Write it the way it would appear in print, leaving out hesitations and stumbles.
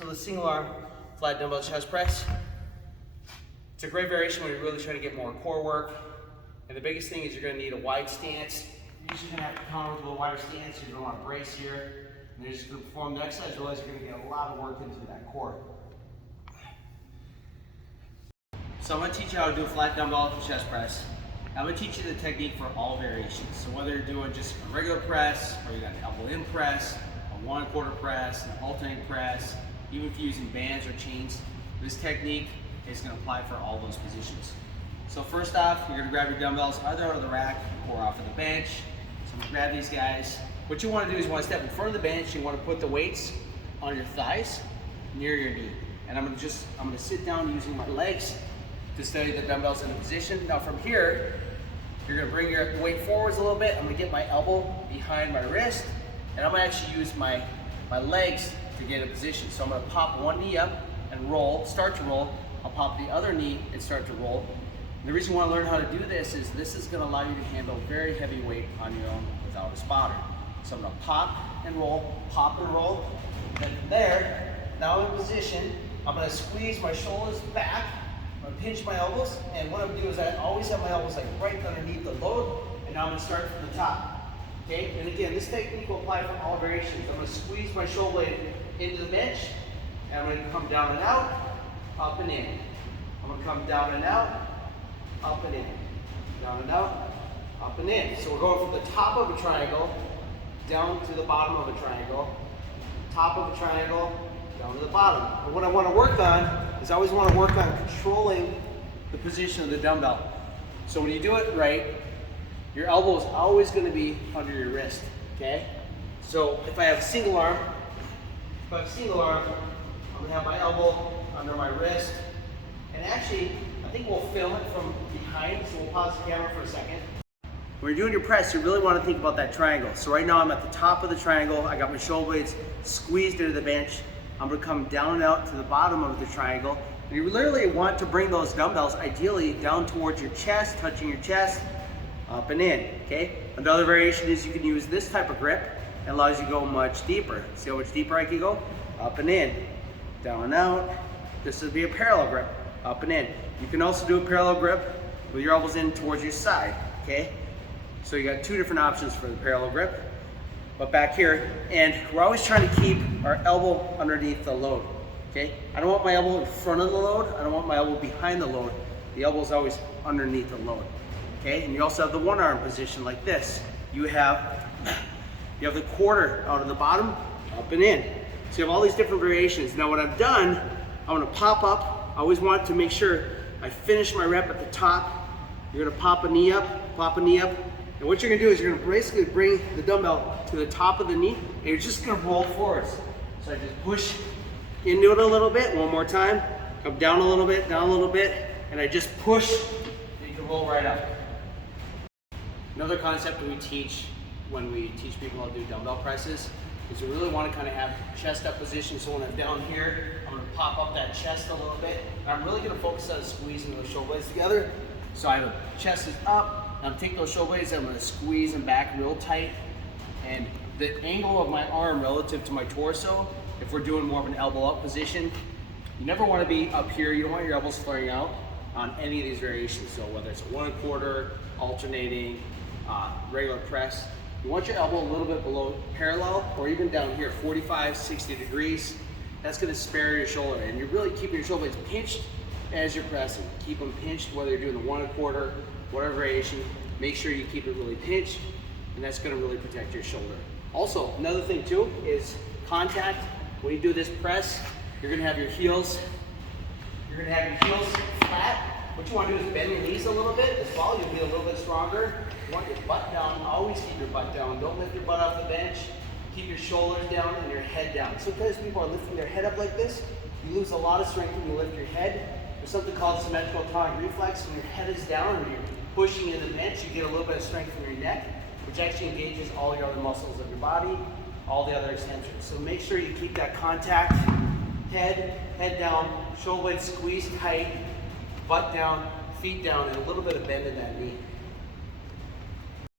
So the single arm flat dumbbell chest press, it's a great variation when you're really trying to get more core work. And the biggest thing is you're going to need a wide stance. You're usually going to have to counter with a little wider stance. You're going to want to brace here. And you're just going to perform the exercise, realize you're going to get a lot of work into that core. So I'm going to teach you how to do a flat dumbbell chest press. I'm going to teach you the technique for all variations. So whether you're doing just a regular press, or you got an elbow in press, a 1/4 press, an alternating press, even if you're using bands or chains, this technique is going to apply for all those positions. So first off, you're going to grab your dumbbells either out of the rack or off of the bench. So I'm going to grab these guys. What you want to do is you want to step in front of the bench. You want to put the weights on your thighs near your knee. And I'm going to sit down using my legs to steady the dumbbells in a position. Now from here, you're going to bring your weight forwards a little bit. I'm going to get my elbow behind my wrist, and I'm going to actually use my legs to get in position. So I'm going to pop one knee up and roll, start to roll. I'll pop the other knee and start to roll. And the reason you want to learn how to do this is going to allow you to handle very heavy weight on your own without a spotter. So I'm going to pop and roll, then from there, now in position, I'm going to squeeze my shoulders back. I'm going to pinch my elbows, and what I'm going to do is I always have my elbows like right underneath the load, and now I'm going to start from the top. Okay, and again, this technique will apply for all variations. I'm going to squeeze my shoulder blade into the bench, and I'm going to come down and out, up and in. I'm going to come down and out, up and in. Down and out, up and in. So we're going from the top of a triangle down to the bottom of a triangle, top of a triangle, down to the bottom. And what I want to work on is I always want to work on controlling the position of the dumbbell. So when you do it right, your elbow is always going to be under your wrist, okay? So if I have a single arm, I'm going to have my elbow under my wrist. And actually, I think we'll film it from behind, so we'll pause the camera for a second. When you're doing your press, you really want to think about that triangle. So right now I'm at the top of the triangle. I got my shoulder blades squeezed into the bench. I'm going to come down and out to the bottom of the triangle. And you literally want to bring those dumbbells ideally down towards your chest, touching your chest, up and in, okay? Another variation is you can use this type of grip. It allows you to go much deeper. See how much deeper I can go? Up and in, down and out. This would be a parallel grip, up and in. You can also do a parallel grip with your elbows in towards your side, okay? So you got two different options for the parallel grip. But back here, and we're always trying to keep our elbow underneath the load, okay? I don't want my elbow in front of the load. I don't want my elbow behind the load. The elbow is always underneath the load, okay? And you also have the one arm position like this. You have the quarter out of the bottom, up and in. So you have all these different variations. Now what I've done, I'm gonna pop up. I always want to make sure I finish my rep at the top. You're gonna pop a knee up, and what you're gonna do is you're gonna basically bring the dumbbell to the top of the knee, and you're just gonna roll forwards. So I just push into it a little bit, one more time, come down a little bit, and I just push, and you can roll right up. Another concept that we teach when we teach people how to do dumbbell presses is we really want to kind of have chest up position. So when I'm down here, I'm going to pop up that chest a little bit. And I'm really going to focus on squeezing those shoulder blades together. So I have chest is up. I'm taking those shoulder blades, I'm going to squeeze them back real tight. And the angle of my arm relative to my torso, if we're doing more of an elbow up position, you never want to be up here. You don't want your elbows flaring out on any of these variations. So whether it's a 1/4, alternating, regular press, you want your elbow a little bit below parallel, or even down here, 45, 60 degrees. That's going to spare your shoulder, and you're really keeping your shoulder blades pinched as you're pressing. Keep them pinched, whether you're doing the 1/4, whatever variation. Make sure you keep it really pinched, and that's going to really protect your shoulder. Also, another thing too is contact. When you do this press, you're going to have your heels. Flat. What you want to do is bend your knees a little bit as well. You'll be a little bit stronger. You want your butt down. Always keep your butt down. Don't lift your butt off the bench. Keep your shoulders down and your head down. Sometimes people are lifting their head up like this. You lose a lot of strength when you lift your head. There's something called symmetrical tonic reflex. When your head is down and you're pushing in the bench, you get a little bit of strength from your neck, which actually engages all your other muscles of your body, all the other extensions. So make sure you keep that contact. Head down, shoulder blades squeezed tight, butt down, feet down, and a little bit of bend in that knee.